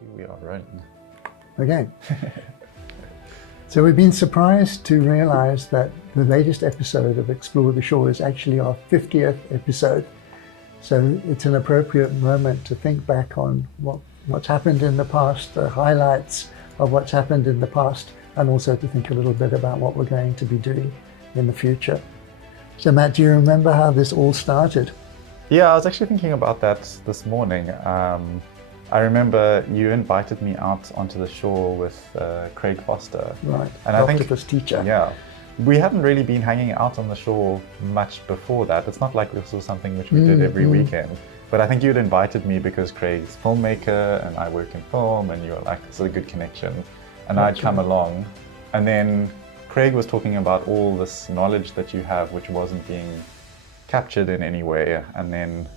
We are running. Okay. So we've been surprised to realize that the latest episode of Explore the Shore is actually our 50th episode. So it's an appropriate moment to think back on what's happened in the past, the highlights of what's happened in the past, and also to think a little bit about what we're going to be doing in the future. So Matt, do you remember how this all started? Yeah, I was actually thinking about that this morning. I remember you invited me out onto the shore with Craig Foster. Right, and octopus teacher. Yeah. We hadn't really been hanging out on the shore much before that. It's not like this was something which we did every weekend. But I think you'd invited me because Craig's a filmmaker and I work in film, and you were like, this is a good connection. And I'd come along, and then Craig was talking about all this knowledge that you have which wasn't being captured in any way. And then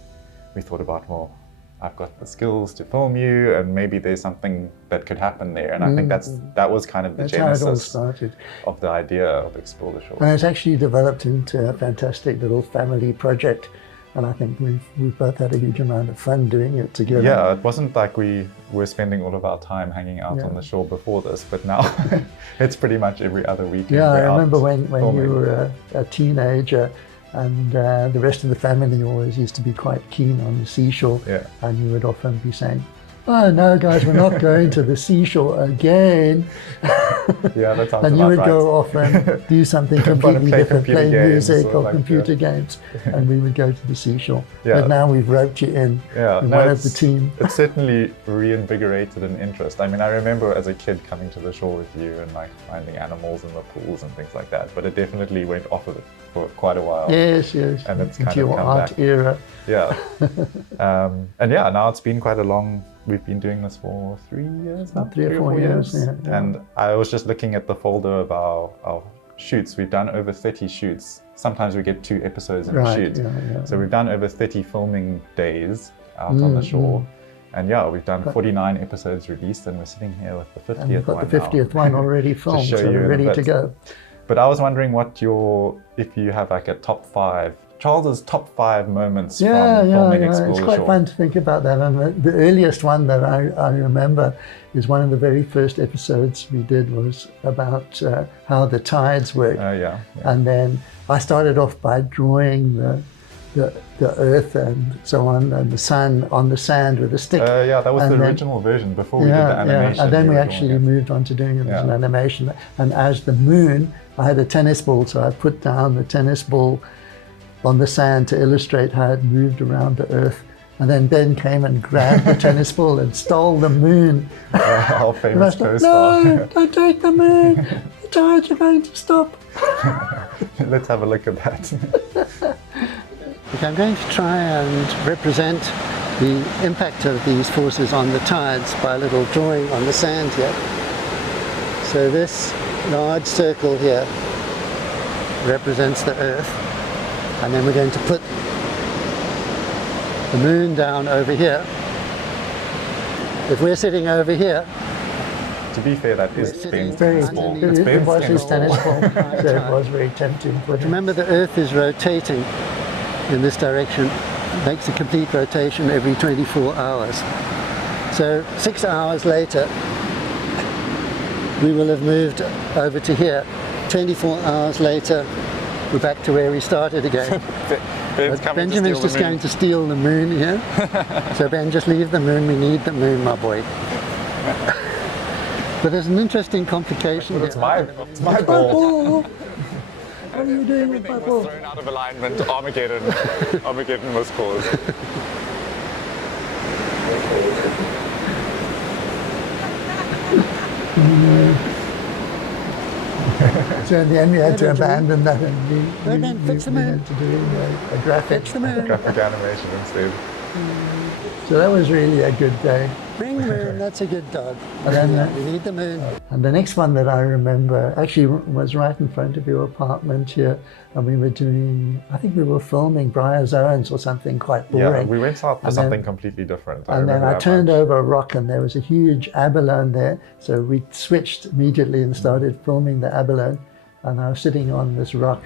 we thought about, well, I've got the skills to film you, and maybe there's something that could happen there. And I think that was kind of the genesis how it all started. Of the idea of Explore the Shore. And it's actually developed into a fantastic little family project. And I think we've both had a huge amount of fun doing it together. Yeah, it wasn't like we were spending all of our time hanging out on the shore before this, but now it's pretty much every other weekend. Yeah, I remember when you were a teenager, and the rest of the family always used to be quite keen on the seashore. Yeah. And you would often be saying, "Oh no, guys, we're not going to the seashore again." Yeah, that sounds and you would right. go off and do something completely different, play music or like, computer games, and we would go to the seashore. Yeah. But now we've roped you in with one of the team. It certainly reinvigorated an interest. I mean, I remember as a kid coming to the shore with you and like finding animals in the pools and things like that, but it definitely went off of it for quite a while. Yes. And it's into kind of your come art back. era. Yeah. And yeah, now it's been quite a long, we've been doing this for 3 years now? 3 or 4 years. Yeah. And I was just looking at the folder of our shoots. We've done over 30 shoots. Sometimes we get 2 episodes in a shoot. Yeah. So we've done over 30 filming days out on the shore. And yeah, we've done 49 episodes released, and we're sitting here with the 50th one. We've got the 50th one already filmed, show so you we're ready to go. But I was wondering if you have like a top 5, Charles's top 5 moments from filming Explore It's the quite Shore. fun to think about that. And the earliest one that I remember is one of the very first episodes we did was about how the tides work. Yeah. And then I started off by drawing the earth and so on, and the sun on the sand with a stick. Yeah, that was the original version before we did the animation. Yeah. And then we actually moved on to doing it as an animation. And as the moon, I had a tennis ball, so I put down the tennis ball on the sand to illustrate how it moved around the earth. And then Ben came and grabbed the tennis ball and stole the moon. Our famous co-star. No, don't take the moon. The tides are going to stop. Let's have a look at that. Okay, I'm going to try and represent the impact of these forces on the tides by a little drawing on the sand here. So this large circle here represents the Earth, and then we're going to put the moon down over here. If we're sitting over here, To be fair, that is Ben's very, tennis ball. it Ben's was his tennis ball, ball. so it was very tempting. But remember, the Earth is rotating in this direction. It makes a complete rotation every 24 hours. So 6 hours later, we will have moved over to here. 24 hours later, we're back to where we started again. Benjamin's just going to steal the moon here. So Ben, just leave the moon. We need the moon, my boy. But there's an interesting complication. It's my ball. What are you doing with my Everything ball? was thrown out of alignment. Armageddon was caused. So in the end we had to abandon that and we fix the moon. went to doing a graphic. Fix the moon. Graphic animation instead. So that was really a good day. Bring the moon, that's a good dog. And then, We need the moon. and the next one that I remember actually was right in front of your apartment here, and we were doing, I think we were filming Bryozoans or something quite boring. Yeah, we went out for And something then- completely different. And then remember I that turned much. over a rock and there was a huge abalone there. So we switched immediately and started filming the abalone. And I was sitting on this rock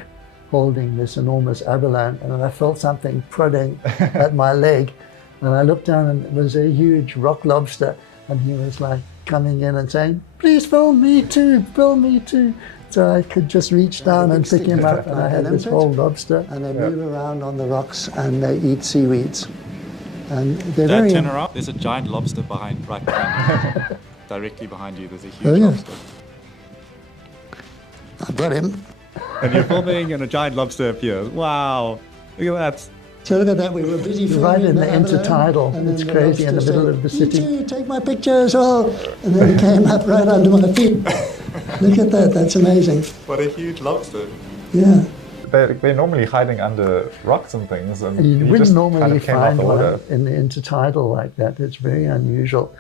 holding this enormous abalone, and then I felt something prodding at my leg. And I looked down and it was a huge rock lobster. and he was like coming in and saying, "Please film me too, film me too." So I could just reach down and pick him up, and I had this whole lobster. And they move around on the rocks and they eat seaweeds. And they're Dad, very... turn around. There's a giant lobster right behind you. Directly behind you, there's a huge lobster. I've got him. And you're filming and a giant lobster appears. Wow, look at that. So look at that, we were busy filming right in the intertidal. It's crazy in the middle of the city. "You too, take my picture as well." And then he came up right under my feet. Look at that, that's amazing. What a huge lobster. Yeah. They're normally hiding under rocks and things. And You he wouldn't just normally kind of came out find the one water. in the intertidal like that. It's very unusual,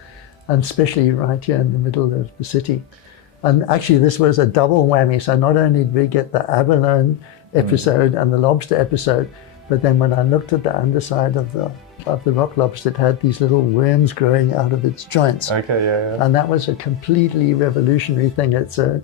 and especially right here in the middle of the city. And actually this was a double whammy, so not only did we get the abalone episode and the lobster episode, but then when I looked at the underside of the rock lobster, it had these little worms growing out of its joints. Okay, yeah. And that was a completely revolutionary thing. It's a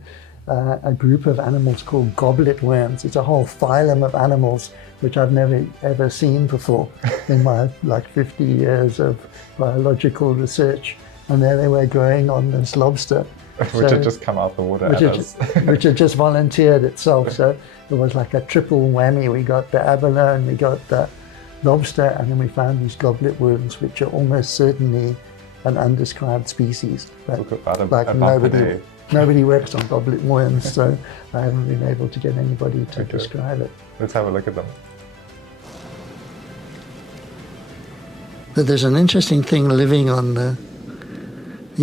group of animals called goblet worms. It's a whole phylum of animals which I've never ever seen before in my 50 years of biological research. And there they were growing on this lobster. Which had just come out the water at us. Which had just volunteered itself. So it was like a triple whammy. We got the abalone, we got the lobster, and then we found these goblet worms, which are almost certainly an undescribed species. But nobody works on goblet worms, so I haven't been able to get anybody to describe it. Let's have a look at them. But there's an interesting thing living on the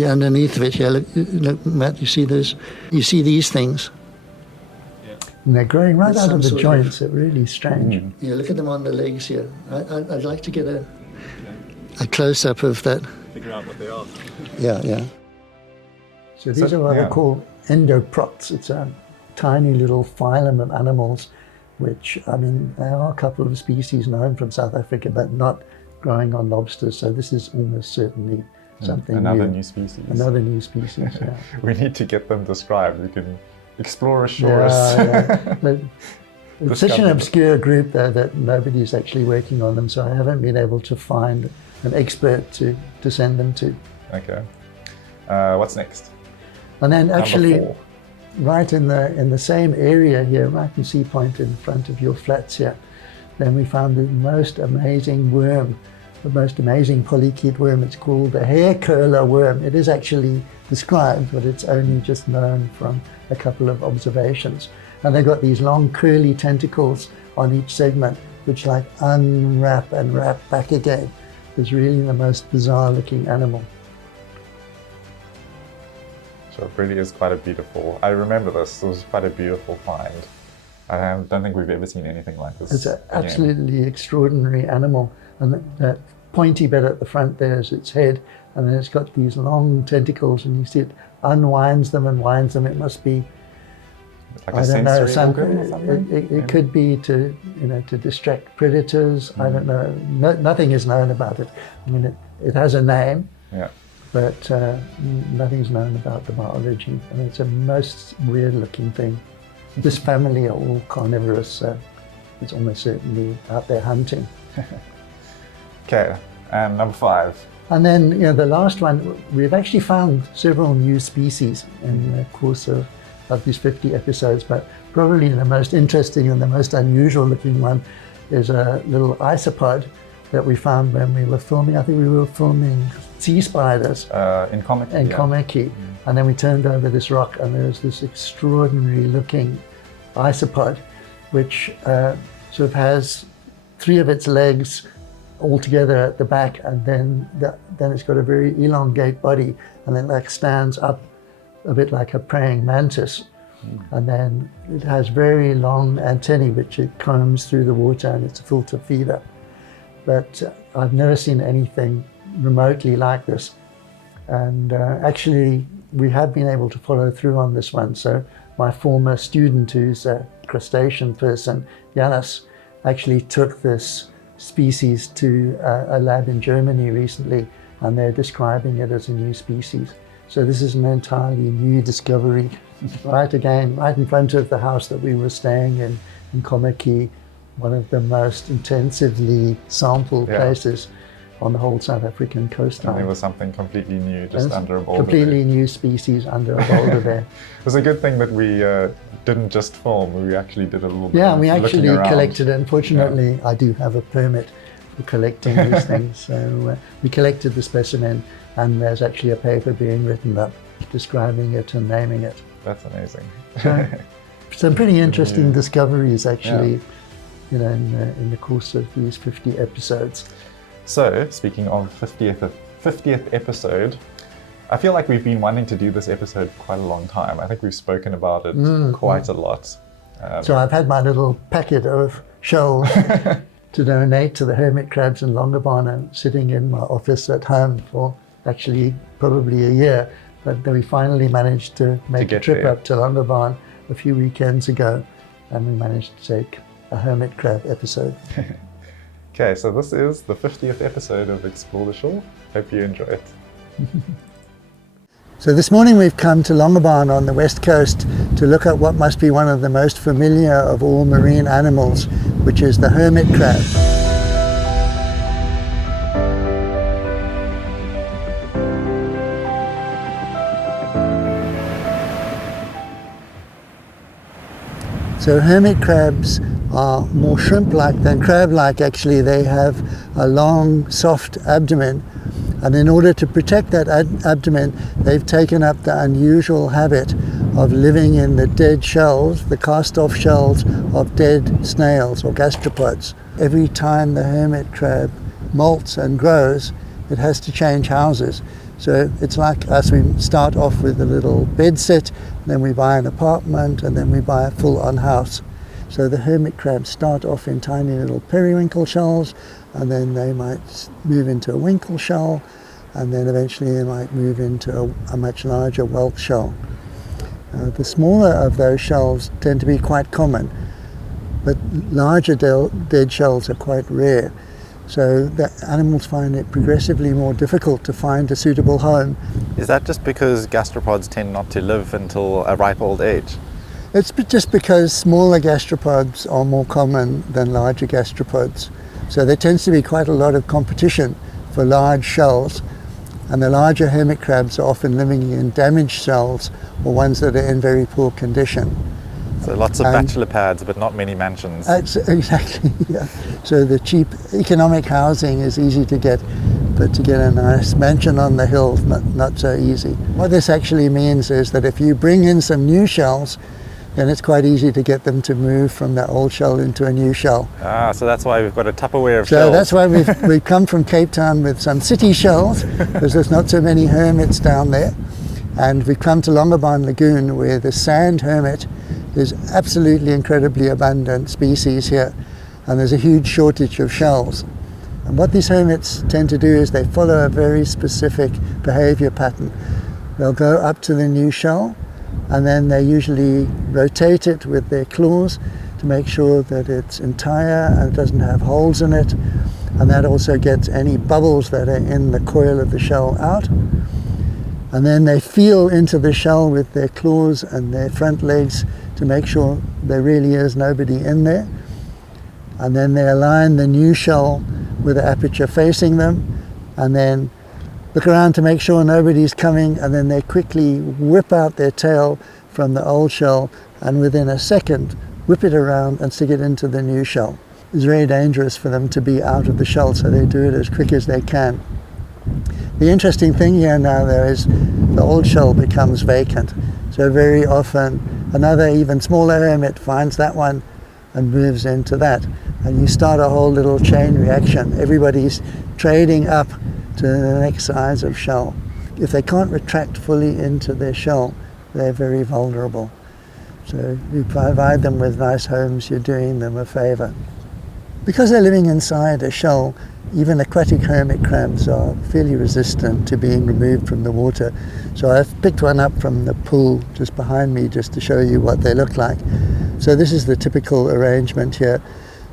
underneath of it here. Look, Matt, you see those? You see these things? Yeah. And they're growing right out of the joints. They're really strange. Yeah, look at them on the legs here. I'd like to get a close-up of that. Figure out what they are. Yeah. So these are what I call endoprots. It's a tiny little phylum of animals, which, I mean, there are a couple of species known from South Africa, but not growing on lobsters. So this is almost certainly something Another new species. Another new species, yeah. We need to get them described. We can explore ashore. But it's such an obscure group, though, that nobody's actually working on them, so I haven't been able to find an expert to send them to. Okay. What's next? And then actually, Number 4. right in the same area here, right in Sea Point in front of your flats here, then we found the most amazing worm, the most amazing polychaete worm. It's called the hair curler worm. It is actually described, but it's only just known from a couple of observations. And they've got these long curly tentacles on each segment, which like unwrap and wrap back again. It's really the most bizarre looking animal. So it really is quite a beautiful, I remember this, it was quite a beautiful find. I don't think we've ever seen anything like this. It's an absolutely extraordinary animal. And that pointy bit at the front there is its head, and then it's got these long tentacles, and you see it unwinds them and winds them. It must be, like I don't know, organ or something? it could be to distract predators. I don't know. Nothing is known about it. I mean, it has a name, but nothing's known about the biology, and it's a most weird-looking thing. This family are all carnivorous, so it's almost certainly out there hunting. Okay, and number 5. And then, the last one, we've actually found several new species in the course of these 50 episodes, but probably the most interesting and the most unusual looking one is a little isopod that we found when we were filming. I think we were filming sea spiders in Kommetjie. And then we turned over this rock, and there was this extraordinary looking isopod, which sort of has 3 of its legs all together at the back, and then it's got a very elongate body, and then like stands up a bit like a praying mantis. And then it has very long antennae which it combs through the water, and it's a filter feeder. But I've never seen anything remotely like this. And actually, we have been able to follow through on this one. So my former student, who's a crustacean person, Janus, actually took this species to a lab in Germany recently, and they're describing it as a new species. So this is an entirely new discovery, right in front of the house that we were staying in Kommetjie, one of the most intensively sampled places. on the whole South African And coastline. there was something completely new just Yes, under a boulder. completely new species under a boulder there. It was a good thing that we didn't just film, we actually did a little bit Yeah, of we looking actually around. collected it. Unfortunately, I do have a permit for collecting these things. So we collected the specimen, and there's actually a paper being written up describing it and naming it. That's amazing. So, some pretty interesting discoveries actually, Yeah. in the course of these 50 episodes. So, speaking of 50th episode, I feel like we've been wanting to do this episode for quite a long time. I think we've spoken about it quite a lot. So I've had my little packet of shells to donate to the hermit crabs in Longabana, sitting in my office at home for actually probably a year. But then we finally managed to make a get trip there. up to Longabana a few weekends ago, and we managed to take a hermit crab episode. Okay, so this is the 50th episode of Explore the Shore. Hope you enjoy it. So this morning we've come to Longabana on the west coast to look at what must be one of the most familiar of all marine animals, which is the hermit crab. So hermit crabs are more shrimp-like than crab-like. Actually, they have a long, soft abdomen, and in order to protect that abdomen, they've taken up the unusual habit of living in the dead shells, the cast-off shells of dead snails or gastropods. Every time the hermit crab molts and grows, it has to change houses. So it's like us, we start off with a little bed set, then we buy an apartment, and then we buy a full-on house. So the hermit crabs start off in tiny little periwinkle shells, and then they might move into a winkle shell, and then eventually they might move into a much larger whelk shell. The smaller of those shells tend to be quite common, but larger dead shells are quite rare. So the animals find it progressively more difficult to find a suitable home. Is that just because gastropods tend not to live until a ripe old age? It's just because smaller gastropods are more common than larger gastropods. So there tends to be quite a lot of competition for large shells, and the larger hermit crabs are often living in damaged shells or ones that are in very poor condition. So lots of bachelor pads, but not many mansions. Exactly, yeah. So the cheap economic housing is easy to get, but to get a nice mansion on the hill, not so easy. What this actually means is that if you bring in some new shells, then it's quite easy to get them to move from that old shell into a new shell. Ah, so that's why we've got a Tupperware of So shells. that's why we've come from Cape Town with some city shells, because there's not so many hermits down there. And we've come to Longabana Lagoon, where the sand hermit is absolutely incredibly abundant species here, and there's a huge shortage of shells. And what these hermits tend to do is they follow a very specific behavior pattern. They'll go up to the new shell, and then they usually rotate it with their claws to make sure that it's entire and it doesn't have holes in it, and that also gets any bubbles that are in the coil of the shell out. And then they feel into the shell with their claws and their front legs to make sure there really is nobody in there. And then they align the new shell with the aperture facing them, and then look around to make sure nobody's coming, and then they quickly whip out their tail from the old shell, and within a second whip it around and stick it into the new shell. It's very dangerous for them to be out of the shell, so they do it as quick as they can. The interesting thing here now, though, is the old shell becomes vacant. So very often another even smaller hermit finds that one and moves into that. And you start a whole little chain reaction. Everybody's trading up to the next size of shell. If they can't retract fully into their shell, they're very vulnerable. So you provide them with nice homes, you're doing them a favor. Because they're living inside a shell, even aquatic hermit crabs are fairly resistant to being removed from the water. So I've picked one up from the pool just behind me just to show you what they look like. So this is the typical arrangement here.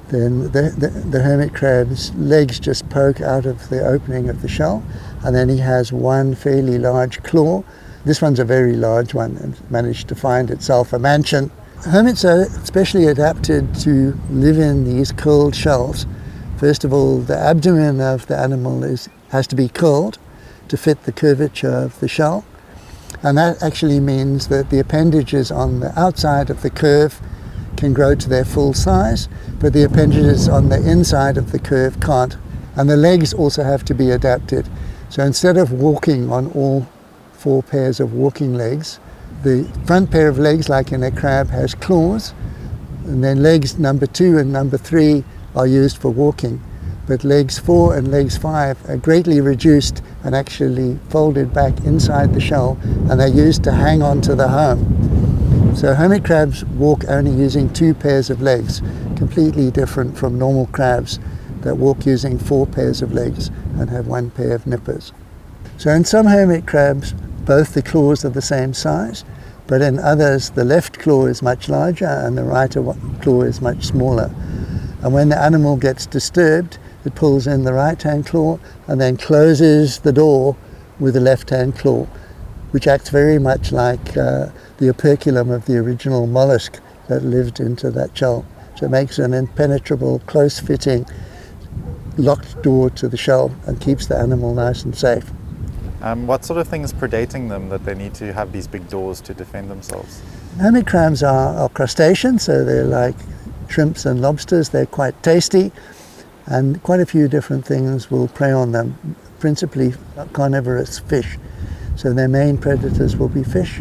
Then the hermit crab's legs just poke out of the opening of the shell, and then he has one fairly large claw. This one's a very large one and managed to find itself a mansion. Hermits are especially adapted to live in these cold shells First of all, the abdomen of the animal has to be curled to fit the curvature of the shell. And that actually means that the appendages on the outside of the curve can grow to their full size, but the appendages on the inside of the curve can't. And the legs also have to be adapted. So instead of walking on all 4 pairs of walking legs, the front pair of legs, like in a crab, has claws, and then legs number 2 and number 3 are used for walking. But legs 4 and legs 5 are greatly reduced and actually folded back inside the shell, and they're used to hang on to the home. So hermit crabs walk only using 2 pairs of legs, completely different from normal crabs that walk using 4 pairs of legs and have 1 pair of nippers. So in some hermit crabs, both the claws are the same size, but in others the left claw is much larger and the right claw is much smaller. And when the animal gets disturbed, it pulls in the right-hand claw and then closes the door with the left-hand claw, which acts very much like the operculum of the original mollusk that lived into that shell. So it makes an impenetrable, close-fitting, locked door to the shell and keeps the animal nice and safe. What sort of thing is predating them that they need to have these big doors to defend themselves? Hermit crabs are crustaceans, so they're like shrimps and lobsters. They're quite tasty, and quite a few different things will prey on them, principally carnivorous fish. So their main predators will be fish,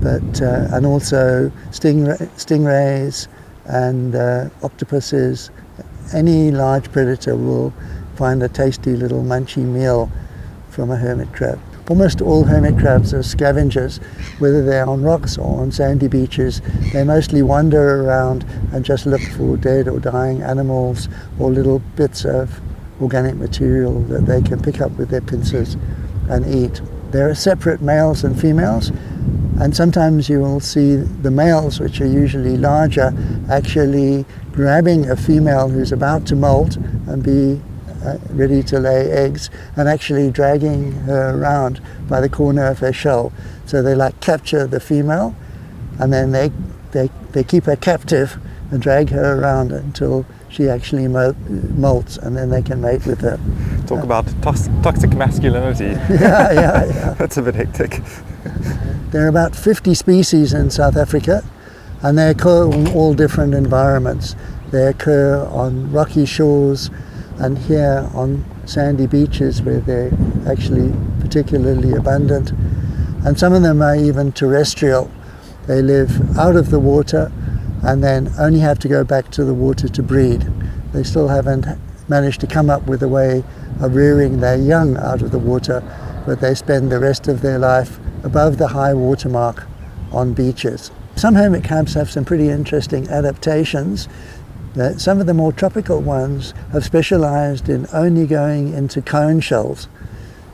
but and also stingrays and octopuses. Any large predator will find a tasty little munchy meal from a hermit crab. Almost all hermit crabs are scavengers, whether they're on rocks or on sandy beaches. They mostly wander around and just look for dead or dying animals or little bits of organic material that they can pick up with their pincers and eat. There are separate males and females, and sometimes you will see the males, which are usually larger, actually grabbing a female who's about to molt and be ready to lay eggs, and actually dragging her around by the corner of her shell. So they like capture the female, and then they keep her captive and drag her around until she actually molts, and then they can mate with her. Talk about toxic masculinity. Yeah. That's a bit hectic. There are about 50 species in South Africa, and they occur in all different environments. They occur on rocky shores and here on sandy beaches where they're actually particularly abundant. And some of them are even terrestrial. They live out of the water and then only have to go back to the water to breed. They still haven't managed to come up with a way of rearing their young out of the water, but they spend the rest of their life above the high water mark on beaches. Some hermit crabs have some pretty interesting adaptations. Some of the more tropical ones have specialized in only going into cone shells.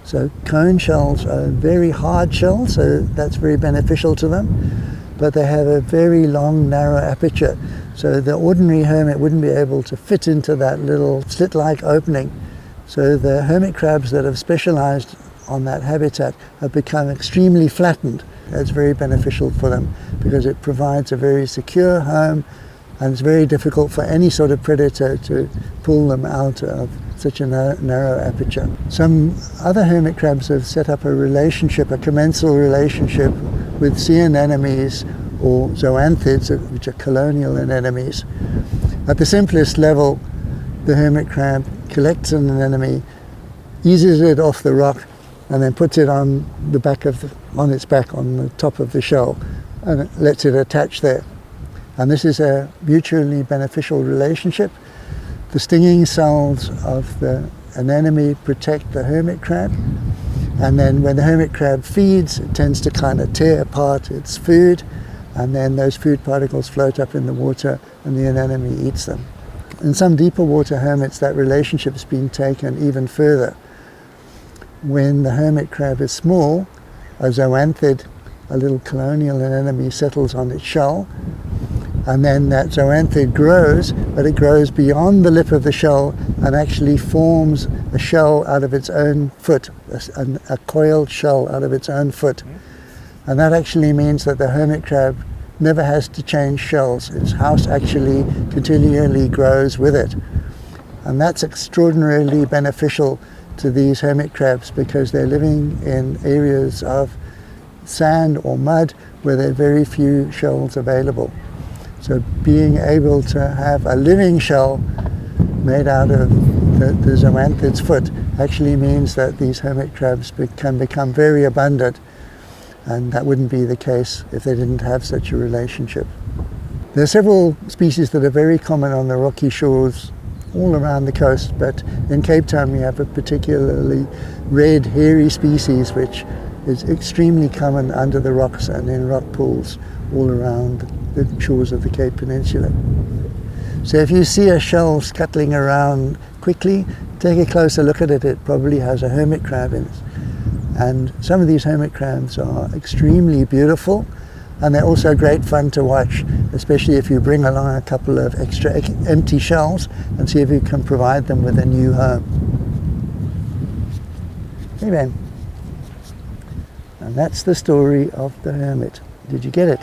So cone shells are very hard shells, so that's very beneficial to them. But they have a very long, narrow aperture. So the ordinary hermit wouldn't be able to fit into that little slit-like opening. So the hermit crabs that have specialized on that habitat have become extremely flattened. That's very beneficial for them because it provides a very secure home, and it's very difficult for any sort of predator to pull them out of such a narrow aperture. Some other hermit crabs have set up a relationship, a commensal relationship with sea anemones or zoanthids, which are colonial anemones. At the simplest level, the hermit crab collects an anemone, eases it off the rock, and then puts it on its back on the top of the shell, and it lets it attach there. And this is a mutually beneficial relationship. The stinging cells of the anemone protect the hermit crab, and then when the hermit crab feeds, it tends to kind of tear apart its food, and then those food particles float up in the water and the anemone eats them. In some deeper water hermits, that relationship's been taken even further. When the hermit crab is small, a zoanthid, a little colonial anemone, settles on its shell, and then that zoanthid grows, but it grows beyond the lip of the shell and actually forms a shell out of its own foot, a coiled shell out of its own foot. And that actually means that the hermit crab never has to change shells. Its house actually continually grows with it. And that's extraordinarily beneficial to these hermit crabs because they're living in areas of sand or mud where there are very few shells available. So being able to have a living shell made out of the zoanthid's foot actually means that these hermit crabs can become very abundant, and that wouldn't be the case if they didn't have such a relationship. There are several species that are very common on the rocky shores all around the coast, but in Cape Town we have a particularly red, hairy species which is extremely common under the rocks and in rock pools all around the shores of the Cape Peninsula. So if you see a shell scuttling around quickly, take a closer look at it. It probably has a hermit crab in it. And some of these hermit crabs are extremely beautiful, and they're also great fun to watch, especially if you bring along a couple of extra empty shells and see if you can provide them with a new home. Hey Ben. And that's the story of the hermit. Did you get it?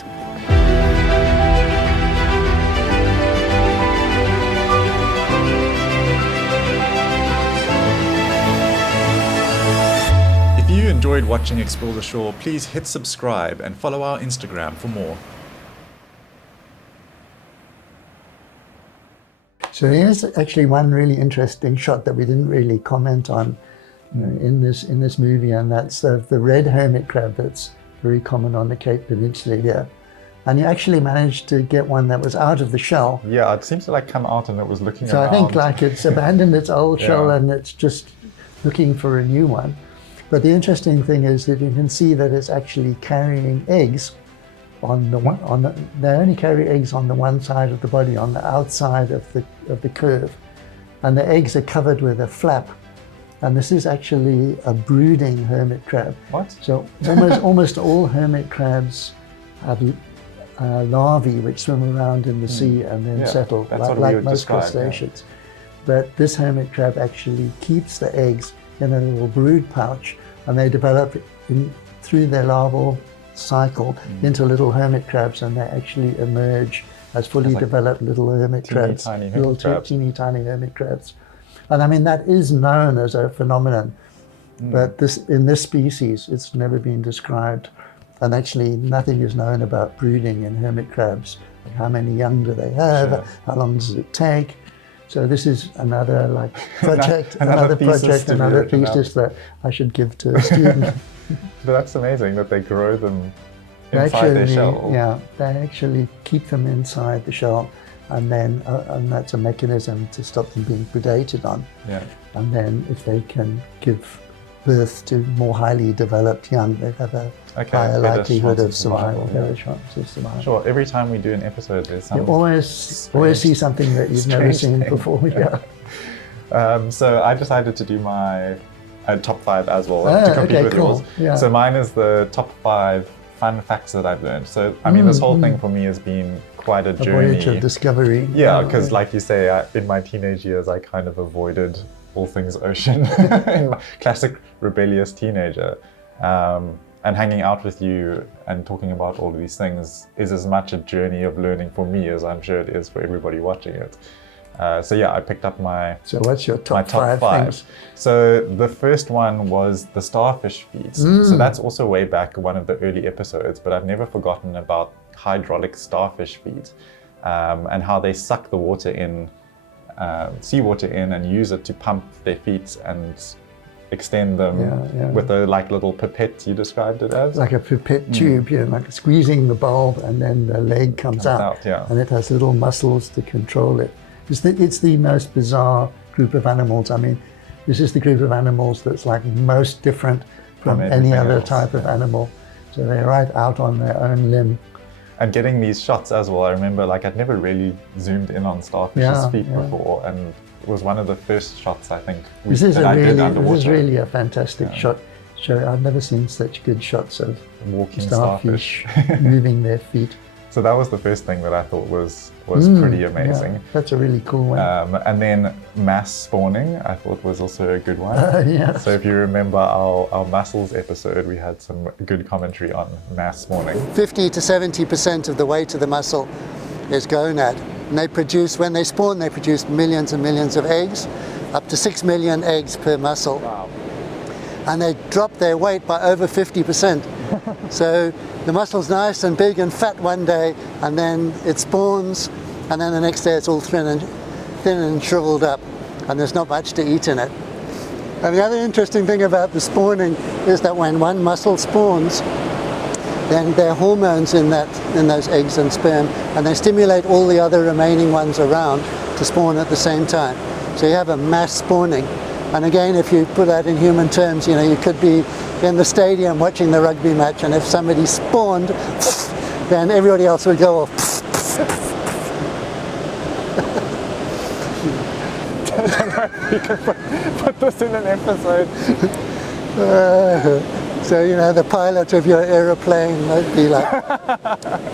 If you enjoyed watching Explore the Shore, please hit subscribe and follow our Instagram for more. So here's actually one really interesting shot that we didn't really comment on in this movie, and that's the red hermit crab that's very common on the Cape Peninsula here. And you actually managed to get one that was out of the shell. Yeah, it seems to like come out and it was looking So around. I think like it's abandoned its old shell Yeah. and it's just looking for a new one. But the interesting thing is that you can see that it's actually carrying eggs on the they only carry eggs on the one side of the body, on the outside of the curve, and the eggs are covered with a flap. And this is actually a brooding hermit crab. What? So almost all hermit crabs have larvae which swim around in the sea and then settle, that's what we like would most describe, crustaceans. But this hermit crab actually keeps the eggs in a little brood pouch, and they develop through their larval cycle into little hermit crabs, and they actually emerge as fully developed little hermit crabs, teeny tiny hermit crabs. And I mean, that is known as a phenomenon, but in this species, it's never been described. And actually, nothing is known about brooding in hermit crabs. Like how many young do they have? How long does it take? So this is another project, another thesis that I should give to a student. But that's amazing that they grow them inside their shell. Yeah, they actually keep them inside the shell, and then and that's a mechanism to stop them being predated on. Yeah. And then if they can give birth to more highly developed young, they have a higher likelihood of survival. Better chance of survival. Sure. Every time we do an episode, there's some. You always see something that you've never seen before. Yeah. So I decided to do my top 5 as well to compete with yours. Yeah. So mine is the top 5 fun facts that I've learned. So I mean, this whole thing for me has been quite a journey. Voyage of discovery. Yeah, because like you say, in my teenage years, I kind of avoided all things ocean. Classic rebellious teenager. And hanging out with you and talking about all of these things is as much a journey of learning for me as I'm sure it is for everybody watching it. So yeah, I picked up So what's your top 5 things? So the first one was the starfish feeds. So that's also way back, one of the early episodes, but I've never forgotten about hydraulic starfish feeds and how they suck the water in, seawater in, and use it to pump their feet and extend them with a little pipette, you described it as? Like a pipette tube, like squeezing the bulb and then the leg comes out. And it has little muscles to control it. It's the most bizarre group of animals. I mean, this is the group of animals that's like most different from any other type of animal. So they're right out on their own limb. And getting these shots as well, I remember I'd never really zoomed in on starfish's feet before, and it was one of the first shots I think This is really a fantastic shot. I've never seen such good shots of walking starfish moving their feet. So that was the first thing that I thought was pretty amazing. Yeah, that's a really cool one. And then mass spawning, I thought was also a good one. Yes. So if you remember our mussels episode, we had some good commentary on mass spawning. 50 to 70% of the weight of the mussel is gonad. And they produce, when they spawn, they produce millions and millions of eggs, up to 6 million eggs per mussel. Wow. And they drop their weight by over 50%. So the mussel's nice and big and fat one day, and then it spawns, and then the next day it's all thin and shriveled up, and there's not much to eat in it. And the other interesting thing about the spawning is that when one mussel spawns, then there are hormones in those eggs and sperm, and they stimulate all the other remaining ones around to spawn at the same time. So you have a mass spawning. And again, if you put that in human terms, you could be in the stadium watching the rugby match, and if somebody spawned, then everybody else would go off. You can put this in an episode. So, the pilot of your aeroplane might be like,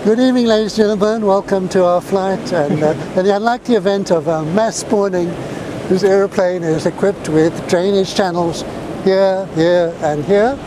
"Good evening, ladies and gentlemen, welcome to our flight." And in the unlikely event of mass spawning, this aeroplane is equipped with drainage channels here, here, and here.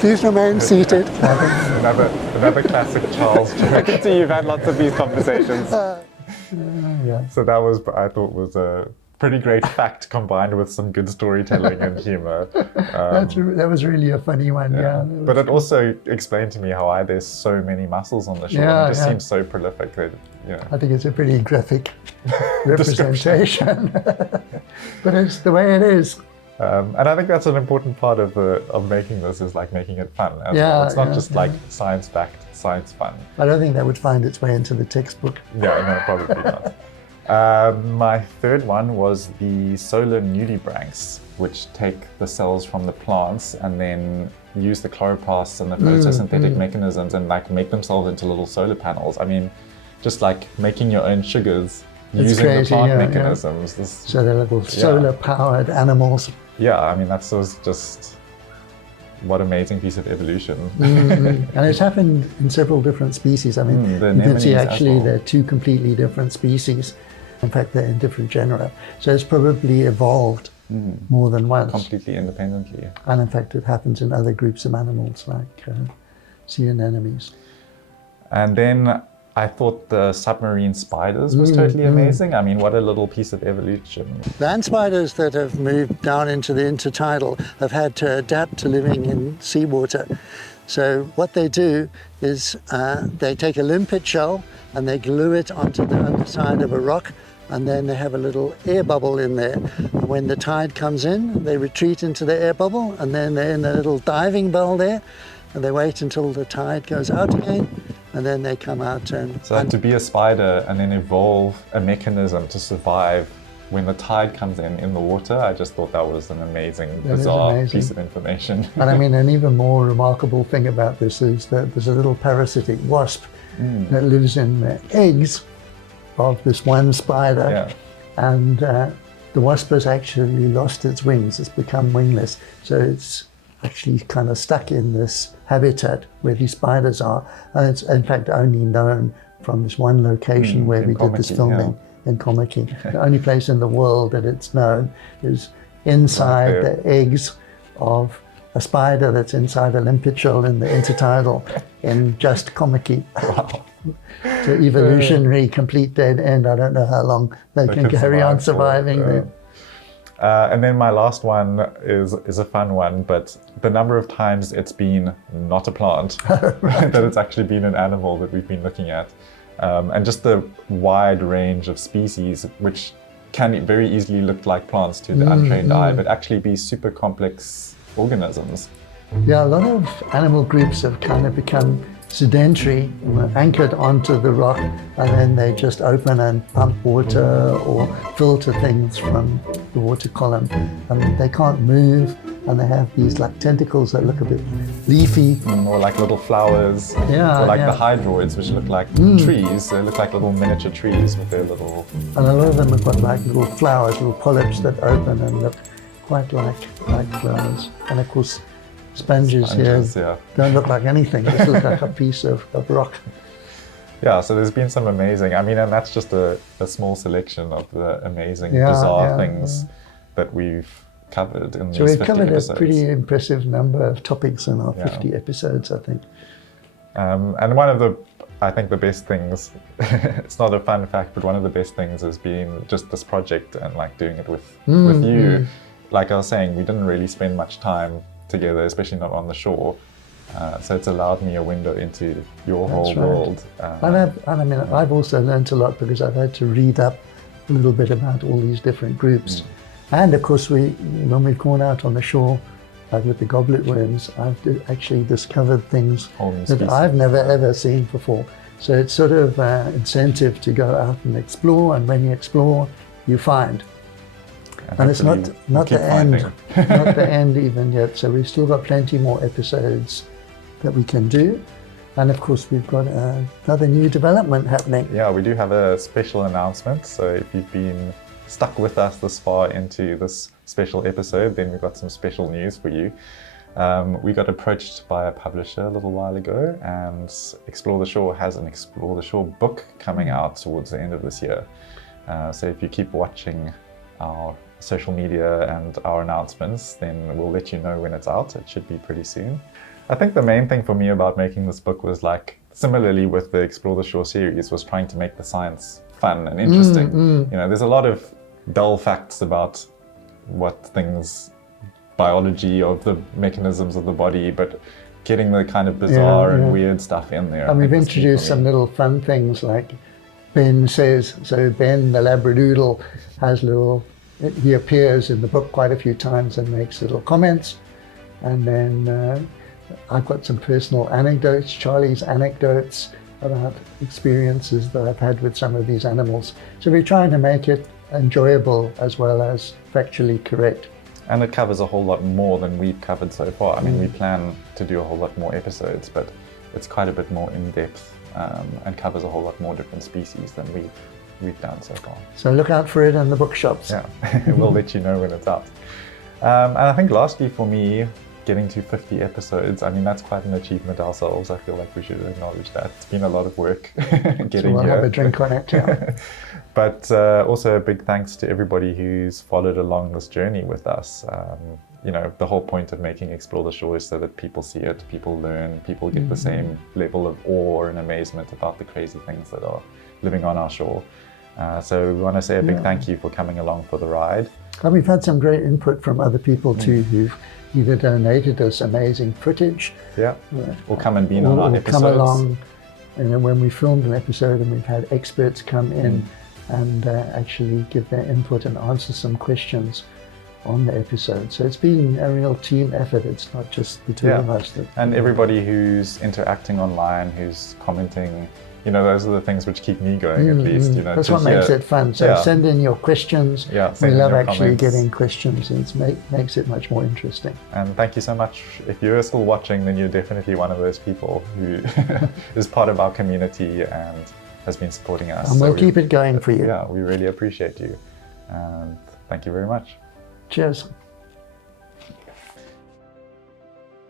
Please remain seated. Another classic Charles joke. I can see you've had lots of these conversations. Yeah. So that was, I thought, was a pretty great fact combined with some good storytelling and humor. That was really a funny one, yeah. But it also explained to me how there's so many mussels on the shore. Yeah, it just yeah. seems so prolific that, I think it's a pretty graphic representation. But it's the way it is. And I think that's an important part of making this, is like making it fun as well. It's not just like science-backed, science fun. I don't think that would find its way into the textbook. Yeah, no, probably not. My third one was the solar nudibranchs, which take the cells from the plants and then use the chloroplasts and the photosynthetic mechanisms and like make themselves into little solar panels. I mean, just like making your own sugars using the plant mechanisms. Yeah. So they're little solar-powered animals. Yeah, I mean, that's just what amazing piece of evolution. And it's happened in several different species. I mean, you can see actually they're two completely different species. In fact, they're in different genera. So it's probably evolved more than once. Completely independently. And in fact, it happens in other groups of animals like sea anemones. And then I thought the submarine spiders was totally amazing. I mean, what a little piece of evolution. Land spiders that have moved down into the intertidal have had to adapt to living in seawater. So what they do is they take a limpet shell and they glue it onto the underside of a rock, and then they have a little air bubble in there. When the tide comes in, they retreat into the air bubble, and then they're in a little diving bell there, and they wait until the tide goes out again, and then they come out. And so to be a spider and then evolve a mechanism to survive when the tide comes in the water, I just thought that was an amazing, bizarre piece of information. And I mean, an even more remarkable thing about this is that there's a little parasitic wasp that lives in the eggs of this one spider. And the wasp has actually lost its wings. It's become wingless. So it's actually kind of stuck in this habitat where these spiders are. And it's in fact only known from this one location where we did this filming. In Komaki. The only place in the world that it's known is inside the eggs of a spider that's inside a limpet shell in the intertidal in just Komaki. Wow. So evolutionary complete dead end. I don't know how long they can carry on surviving there. And then my last one is a fun one, but the number of times it's been not a plant, that it's actually been an animal that we've been looking at. And just the wide range of species, which can very easily look like plants to the untrained eye, but actually be super complex organisms. Yeah, a lot of animal groups have kind of become sedentary, anchored onto the rock, and then they just open and pump water or filter things from the water column. And they can't move, and they have these like tentacles that look a bit leafy. Or like little flowers. Or like the hydroids, which look like trees. They look like little miniature trees with their little... And a lot of them have got like little flowers, little polyps that open and look quite like flowers. And of course, sponges here don't look like anything. They look like a piece of rock. Yeah, so there's been some amazing, I mean, and that's just a small selection of the amazing, bizarre things that we've covered in these 50 episodes. So we've covered a pretty impressive number of topics in our 50 episodes, I think. And one of the I think the best things, it's not a fun fact, but one of the best things has been just this project and like doing it with you. Like I was saying, we didn't really spend much time together, especially not on the shore. So it's allowed me a window into your whole world. I've also learned a lot because I've had to read up a little bit about all these different groups. And of course, when we've gone out on the shore, like with the goblet worms, I've actually discovered things that I've never ever seen before. So it's sort of incentive to go out and explore, and when you explore, you find. And it's not the end, not the end even yet. So we've still got plenty more episodes that we can do. And of course, we've got another new development happening. Yeah, we do have a special announcement. So if you've been stuck with us this far into this special episode, then we've got some special news for you. We got approached by a publisher a little while ago, and Explore the Shore has an Explore the Shore book coming out towards the end of this year. So if you keep watching our social media and our announcements, then we'll let you know when it's out. It should be pretty soon. I think the main thing for me about making this book was, like, similarly with the Explore the Shore series, was trying to make the science fun and interesting. You know, there's a lot of dull facts about what things, biology of the mechanisms of the body, but getting the kind of bizarre and weird stuff in there. And we've introduced some little fun things, like Ben says, so Ben the Labradoodle has he appears in the book quite a few times and makes little comments. And then I've got some personal anecdotes, Charlie's anecdotes about experiences that I've had with some of these animals. So we're trying to make it enjoyable as well as factually correct. And it covers a whole lot more than we've covered so far. I mean, we plan to do a whole lot more episodes, but it's quite a bit more in-depth and covers a whole lot more different species than we've done so far. So look out for it in the bookshops. Yeah, we'll let you know when it's out. And I think lastly for me, getting to 50 episodes, I mean, that's quite an achievement ourselves. I feel like we should acknowledge that. It's been a lot of work getting so we'll here. Have a drink on it, yeah. But also a big thanks to everybody who's followed along this journey with us. You know, the whole point of making Explore the Shore is so that people see it, people learn, people get the same level of awe and amazement about the crazy things that are living on our shore. So we want to say a big thank you for coming along for the ride. And we've had some great input from other people too, who've either donated us amazing footage, or come and be on our episodes. Come along, and then when we filmed an episode and we've had experts come in and actually give their input and answer some questions on the episode. So it's been a real team effort. It's not just the two of us. And everybody who's interacting online, who's commenting, you know, those are the things which keep me going at least. You know, that's what makes it fun. So send in your questions. We love actually getting questions, and it makes it much more interesting. And thank you so much. If you're still watching, then you're definitely one of those people who is part of our community and has been supporting us. And we'll keep it going for you. Yeah, we really appreciate you. And thank you very much. Cheers.